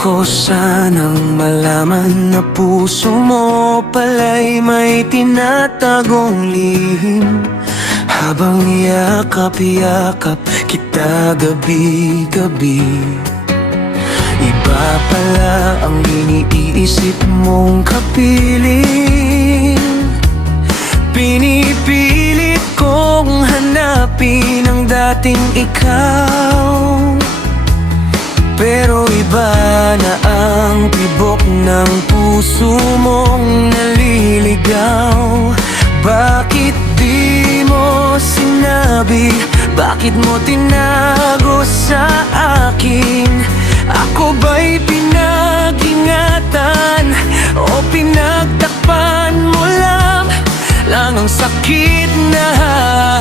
Ayoko sanang malaman na puso mo pala'y may tinatagong lihim, habang yakap-yakap kita gabi-gabi. Iba pala ang iniisip mong kapiling. Pinipilit kong hanapin ang dating ikaw, pero iba na ang tibok ng puso mong naliligaw. Bakit di mo sinabi? Bakit mo tinago sa akin? Ako ba'y pinag-ingatan o pinagtakpan mo lang ang sakit na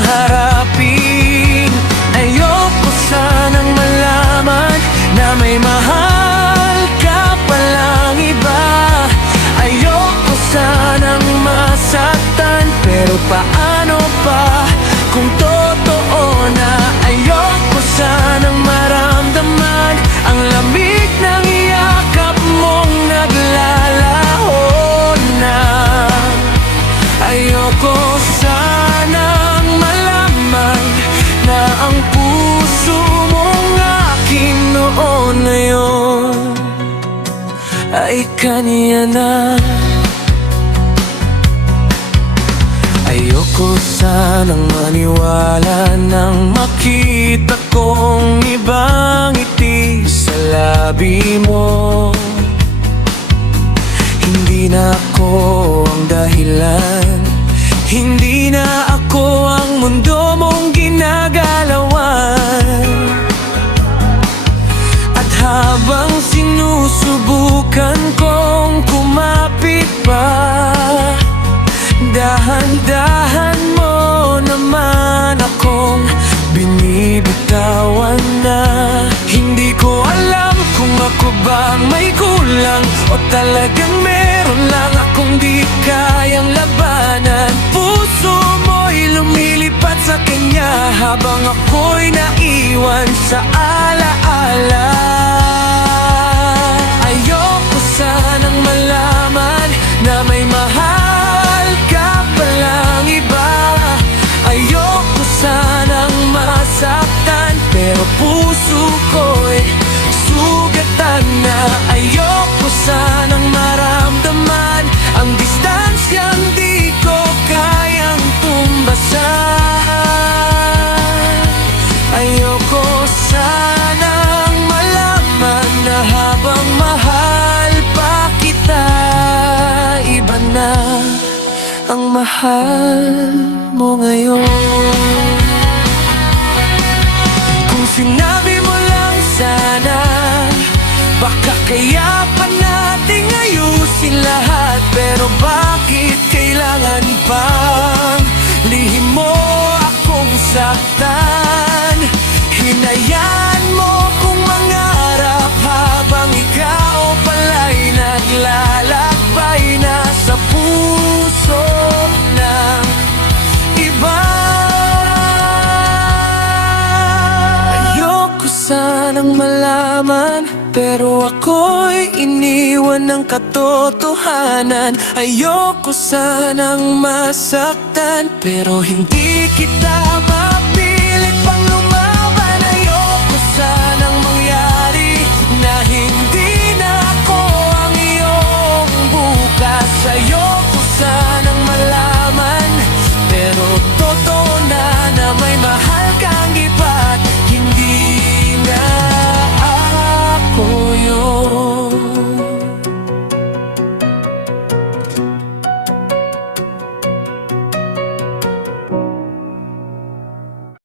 haharapin? Ayoko sanang malaman na may mahal ka palang iba. Ayoko sanang masaktan, pero paano pa kung totoo na? Ayoko sanang maramdaman ang lamig ng yakap mong naglalaho na. Ayoko sanang malaman na ang puso mong akin noon na yun ay kaniya na. Ayoko sanang maniwala nang makita kong ibang ngiti sa labi mo. Hindi na ako ang dahilan, hindi na ako ang mundo mong ginagalawan. At habang sinusubukan kong kumapit pa, dahan-dahan mo naman akong binibitawan na. Hindi ko alam kung ako bang may kulang o talagang meron lang akong di kayang labanan. Puso mo'y lumilipat sa kanya habang ako'y naiwan sa alaala. Ayoko sanang malaman na may mahal ka palang iba. Ayoko sanang masaktan, pero puso ko'y sugatan na. Ayoko sanang maramdaman ang distansyang di ko kayang tumbasan. Ayoko sanang malaman na habang mahal pa kita, iba na ang mahal mo ngayon. Kung sinabi mo lang sana, baka kaya pa nating ayusin lahat. Pero bakit kailangan pang lihim mo akong saktan? Hinayaan mo kong mangarap habang ikaw pala'y naglalakbay na sa puso ng iba. Ayoko sanang malaman, pero ako'y iniwan ng katotohanan. Ayoko sanang masaktan, pero hindi kita